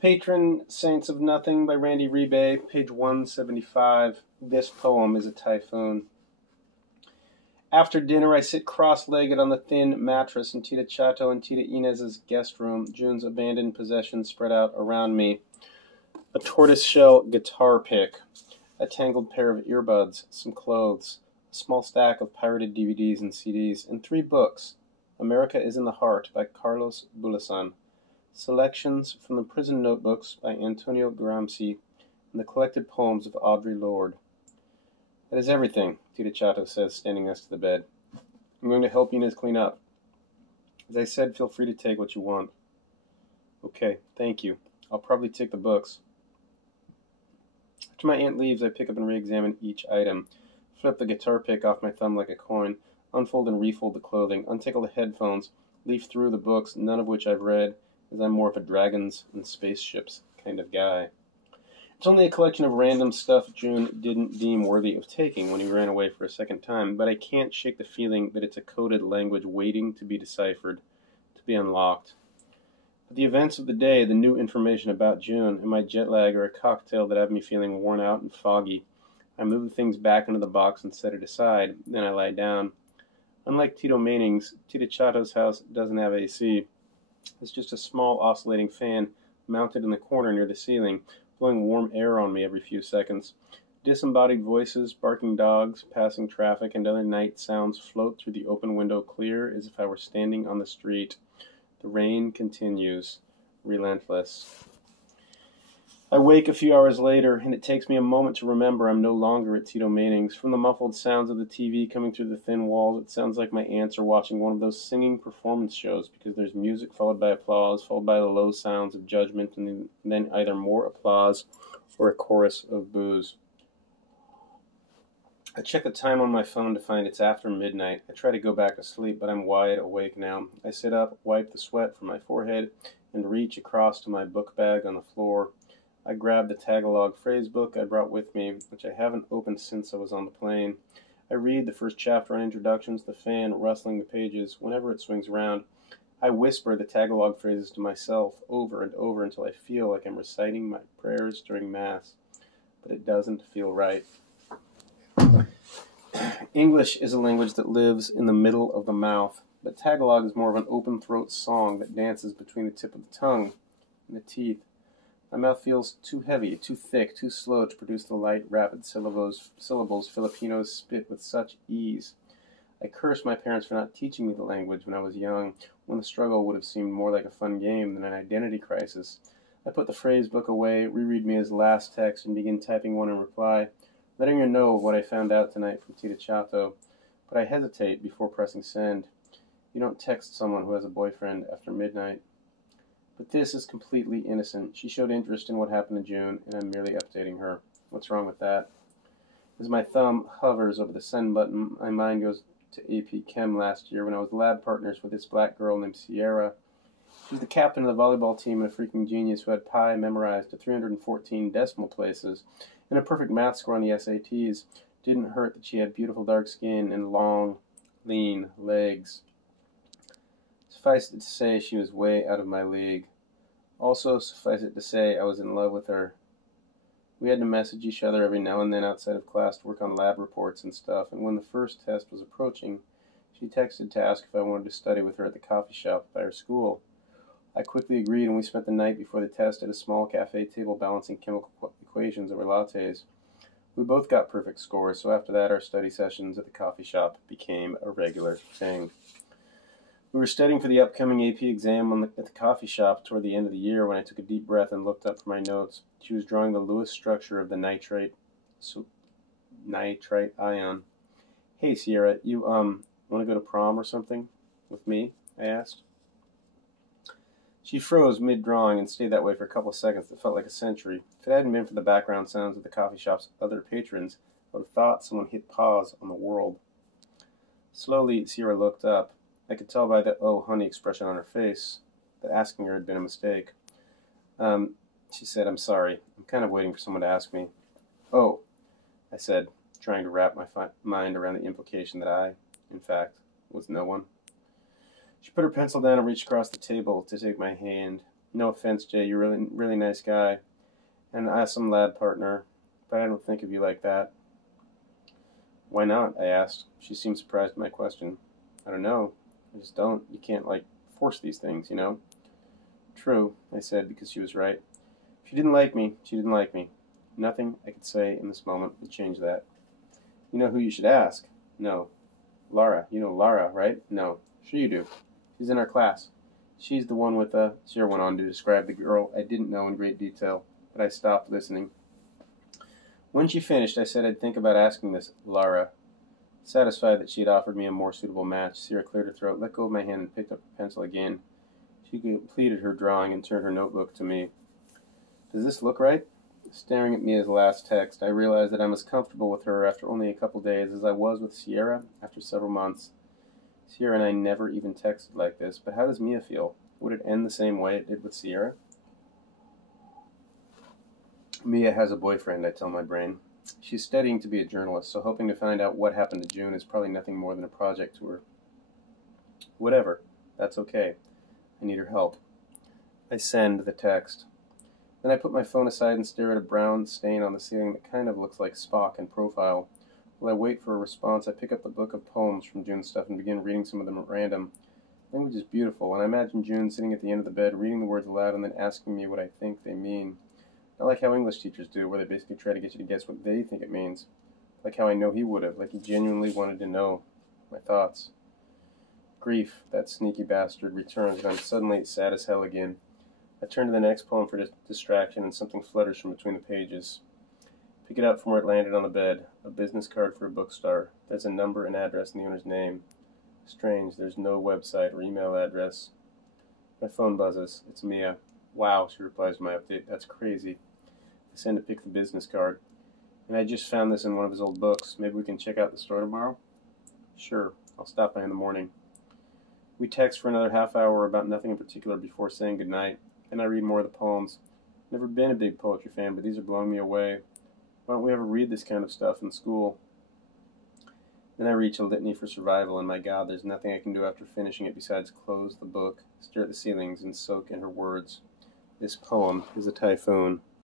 Patron Saints of Nothing by Randy Rebay, page 175. This poem is a typhoon. After dinner, I sit cross-legged on the thin mattress in Tita Chato and Tita Inez's guest room, June's abandoned possessions spread out around me. A tortoiseshell guitar pick, a tangled pair of earbuds, some clothes, a small stack of pirated DVDs and CDs, and 3 books. America is in the Heart by Carlos Bulasan, selections from the Prison Notebooks by Antonio Gramsci, and the collected poems of Audre Lorde. That is everything, Tita Chato says, standing next to the bed. I'm going to help Inez clean up. As I said, feel free to take what you want. Okay, thank you. I'll probably take the books. After my aunt leaves, I pick up and re-examine each item, flip the guitar pick off my thumb like a coin, unfold and refold the clothing, untangle the headphones, leaf through the books, none of which I've read, as I'm more of a dragons and spaceships kind of guy. It's only a collection of random stuff June didn't deem worthy of taking when he ran away for a second time, but I can't shake the feeling that it's a coded language waiting to be deciphered, to be unlocked. But the events of the day, the new information about June, and my jet lag are a cocktail that have me feeling worn out and foggy. I move the things back into the box and set it aside, then I lie down. Unlike Tito Maning's, Tita Chato's house doesn't have AC. It's just a small oscillating fan mounted in the corner near the ceiling, blowing warm air on me every few seconds. Disembodied voices, barking dogs, passing traffic, and other night sounds float through the open window clear as if I were standing on the street. The rain continues, relentless. I wake a few hours later, and it takes me a moment to remember I'm no longer at Tito Maning's. From the muffled sounds of the TV coming through the thin walls, it sounds like my aunts are watching one of those singing performance shows, because there's music followed by applause, followed by the low sounds of judgment, and then either more applause or a chorus of boos. I check the time on my phone to find it's after midnight. I try to go back to sleep, but I'm wide awake now. I sit up, wipe the sweat from my forehead, and reach across to my book bag on the floor. I grab the Tagalog phrase book I brought with me, which I haven't opened since I was on the plane. I read the first chapter on introductions, the fan rustling the pages. Whenever it swings around, I whisper the Tagalog phrases to myself over and over until I feel like I'm reciting my prayers during Mass. But it doesn't feel right. English is a language that lives in the middle of the mouth, but Tagalog is more of an open-throat song that dances between the tip of the tongue and the teeth. My mouth feels too heavy, too thick, too slow to produce the light, rapid syllables Filipinos spit with such ease. I curse my parents for not teaching me the language when I was young, when the struggle would have seemed more like a fun game than an identity crisis. I put the phrase book away, reread Mia's last text, and begin typing one in reply, letting her know what I found out tonight from Tita Chato. But I hesitate before pressing send. You don't text someone who has a boyfriend after midnight. But this is completely innocent. She showed interest in what happened to June, and I'm merely updating her. What's wrong with that? As my thumb hovers over the send button, my mind goes to AP Chem last year when I was lab partners with this black girl named Sierra. She was the captain of the volleyball team and a freaking genius who had pi memorized to 314 decimal places and a perfect math score on the SATs. Didn't hurt that she had beautiful dark skin and long, lean legs. Suffice it to say, she was way out of my league. Also, suffice it to say, I was in love with her. We had to message each other every now and then outside of class to work on lab reports and stuff, and when the first test was approaching, she texted to ask if I wanted to study with her at the coffee shop by her school. I quickly agreed, and we spent the night before the test at a small cafe table balancing chemical equations over lattes. We both got perfect scores, so after that our study sessions at the coffee shop became a regular thing. We were studying for the upcoming AP exam at the coffee shop toward the end of the year when I took a deep breath and looked up for my notes. She was drawing the Lewis structure of the nitrite ion. Hey, Sierra, you, want to go to prom or something with me? I asked. She froze mid-drawing and stayed that way for a couple of seconds that felt like a century. If it hadn't been for the background sounds of the coffee shop's other patrons, I would have thought someone hit pause on the world. Slowly, Sierra looked up. I could tell by the "oh, honey" expression on her face that asking her had been a mistake. She said, "I'm sorry. I'm kind of waiting for someone to ask me." "Oh," I said, trying to wrap my mind around the implication that I, in fact, was no one. She put her pencil down and reached across the table to take my hand. No offense, Jay, you're a really nice guy, and an awesome lad partner, but I don't think of you like that. Why not? I asked. She seemed surprised at my question. I don't know. I just don't. You can't, force these things, you know? True, I said, because she was right. If she didn't like me, she didn't like me. Nothing I could say in this moment would change that. You know who you should ask? No. Lara. You know Lara, right? No. Sure you do. She's in our class. She's the one with Sierra went on to describe the girl I didn't know in great detail, but I stopped listening. When she finished, I said I'd think about asking this Lara. Satisfied that she had offered me a more suitable match, Sierra cleared her throat, let go of my hand, and picked up her pencil again. She completed her drawing and turned her notebook to me. Does this look right? Staring at me as last text, I realized that I'm as comfortable with her after only a couple days as I was with Sierra after several months. Sierra and I never even texted like this, but how does Mia feel? Would it end the same way it did with Sierra? Mia has a boyfriend, I tell my brain. She's studying to be a journalist, so hoping to find out what happened to June is probably nothing more than a project to her. Whatever. That's okay. I need her help. I send the text. Then I put my phone aside and stare at a brown stain on the ceiling that kind of looks like Spock in profile. While I wait for a response, I pick up the book of poems from June's stuff and begin reading some of them at random. The language is beautiful, and I imagine June sitting at the end of the bed, reading the words aloud and then asking me what I think they mean. Not like how English teachers do, where they basically try to get you to guess what they think it means. Like how I know he would have, like he genuinely wanted to know my thoughts. Grief, that sneaky bastard, returns, and I'm suddenly sad as hell again. I turn to the next poem for distraction, and something flutters from between the pages. Pick it up from where it landed on the bed. A business card for a bookstore. There's a number and address and the owner's name. Strange, there's no website or email address. My phone buzzes. It's Mia. Wow, she replies to my update. That's crazy. I send to pick the business card. And I just found this in one of his old books. Maybe we can check out the store tomorrow? Sure. I'll stop by in the morning. We text for another half hour about nothing in particular before saying goodnight. And I read more of the poems. Never been a big poetry fan, but these are blowing me away. Why don't we ever read this kind of stuff in school? Then I reach a litany for survival, and my God, there's nothing I can do after finishing it besides close the book, stare at the ceilings, and soak in her words. This poem is a typhoon.